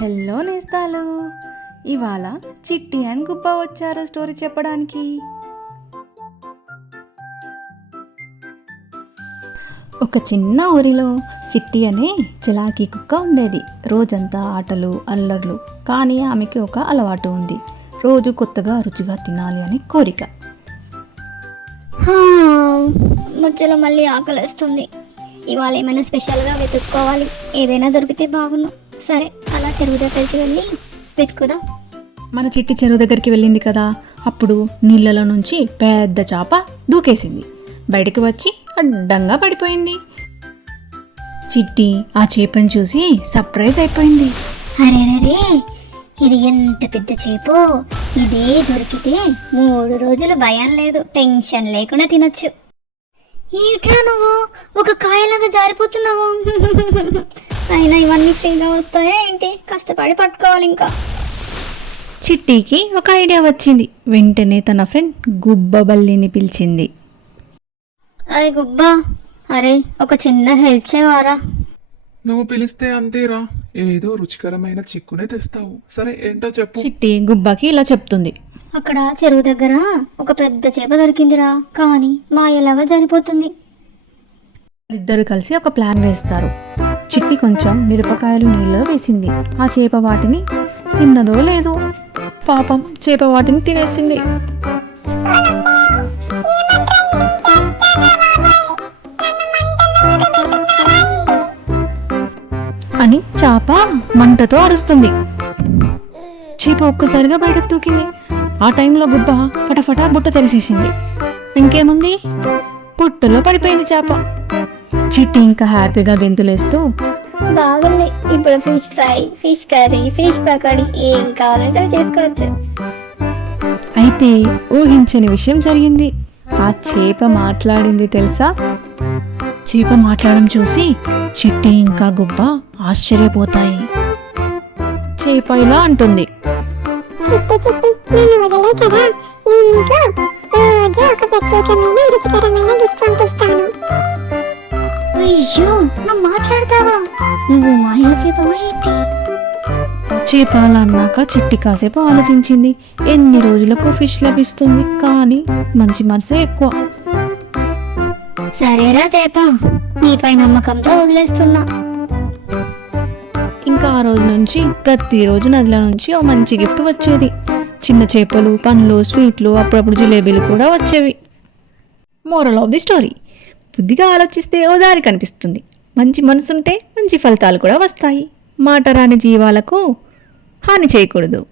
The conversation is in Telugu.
హలో నేస్తాలు. ఇవాళ చిట్టి అండ్ గుబ్బ వచ్చారు స్టోరీ చెప్పడానికి. ఒక చిన్న ఊరిలో చిట్టి అనే చిలాకీ కుక్క ఉండేది. రోజంతా ఆటలు అల్లర్లు కానీ ఆమెకి ఒక అలవాటు ఉంది. రోజు కొత్తగా రుచిగా తినాలి అనే కోరిక. హా, మధ్యలో మళ్ళీ ఆకలిస్తుంది. ఇవాళ ఏమైనా స్పెషల్గా వెతుక్కోవాలి. ఏదైనా దొరికితే బాగుండు సరే. చెరువు దగ్గరికి వెళ్ళి వెతుకుదాం. మన చిట్టి చెరువు దగ్గరికి వెళ్ళింది కదా అప్పుడు నీళ్ళలో నుంచి పెద్ద చేప దూకేసింది. బయటకు వచ్చి అడ్డంగా పడిపోయింది. చిట్టి ఆ చేపను చూసి సర్ప్రైజ్ అయిపోయింది. అరే రే ఇది ఎంత పెద్ద చేపో? ఇదే దొరికితే మూడు రోజులు భయం లేదు టెన్షన్ లేకుండా తినొచ్చు. ఏమిట్రా నువ్వు? ఒక కాయలాగా జారిపోతున్నావు. అయినా ఇవన్నీ ఫ్రీగా వస్తాయా ఏంటి? కష్టపడి పట్టుకోవాలి ఇంకా. చిట్టికి ఒక ఐడియా వచ్చింది. వెంటనే తన ఫ్రెండ్ గుబ్బబల్లిని పిలిచింది. అరే గుబ్బా అరే ఒక చిన్న హెల్ప్ చేయవారా? నువ్వు పిలిస్తే అంతేరా. ఏదో రుచికరమైన చిక్కునే తెస్తావు. సరే ఏంటో చెప్పు. చిట్టి గుబ్బకి ఇలా చెప్తుంది. అక్కడ చెరువు దగ్గర ఒక పెద్ద చేప దొరికిందిరా. కానీ మాయలాగా జారిపోతుంది. ఇద్దరు కలిసి ఒక ప్లాన్ వేస్తారు. చిట్టి కొంచెం మిరపకాయలు నీళ్ళలో వేసింది. ఆ చేప వాటిని తిన్నదో లేదో పాపం చేప వాటిని తినేసింది. అని చేప మంటతో అరుస్తుంది. చేప ఒక్కసారిగా బయటకు తూకింది ఆ టైంలో గుబ్బ ఫటఫట బుట్ట తెరిసేసింది ఇంకేముంది? పుట్టలో పడిపోయింది చేప. చిట్టి ఇంకా హ్యాపీగా గెంతులేస్తూ బాగుంది. ఇప్పుడు fish fry fish curry fish pakodi ఏం కావాలంటే చేసుకోవచ్చు. అయితే ఊహించని విషయం జరిగింది. ఆ చేప మాట్లాడింది తెలుసా? చేప మాట్లాడడం చూసి చిట్టి ఇంకా గుబ్బ ఆశ్చర్యపోతాయి. చేప ఇలా అంటుంది. చిట్టి చిట్టి నేను వదిలే కదా. నేను నీకు రోజు ఒక ప్రత్యేకమైన రుచికరమైన గిఫ్ట్ పంపిస్తాను. అయ్యో నువ్వు మాట్లాడతావా? నువ్వు మాయా చెప్పవా ఏంటి? చేప అలా అన్నాక చిట్టి కాసేపు ఆలోచించింది. ఎన్ని రోజులకు ఫిష్ లభిస్తుంది? కానీ మంచి మనసే ఎక్కువ. సరేరా చేప నీపై నమ్మకంతో వదిలేస్తున్నా. ఇంకా ఆ రోజు నుంచి ప్రతిరోజు నదిలో నుంచి ఓ మంచి గిఫ్ట్ వచ్చేది. చిన్న చేపలు పండ్లు స్వీట్లు అప్పుడప్పుడు జిలేబీలు కూడా వచ్చేవి. మోరల్ ఆఫ్ ది స్టోరీ బుద్ధిగా ఆలోచిస్తే ఓ దారి కనిపిస్తుంది. మంచి మనసుంటే మంచి ఫలితాలు కూడా వస్తాయి. మాట రాని జీవాలకు హాని చేయకూడదు.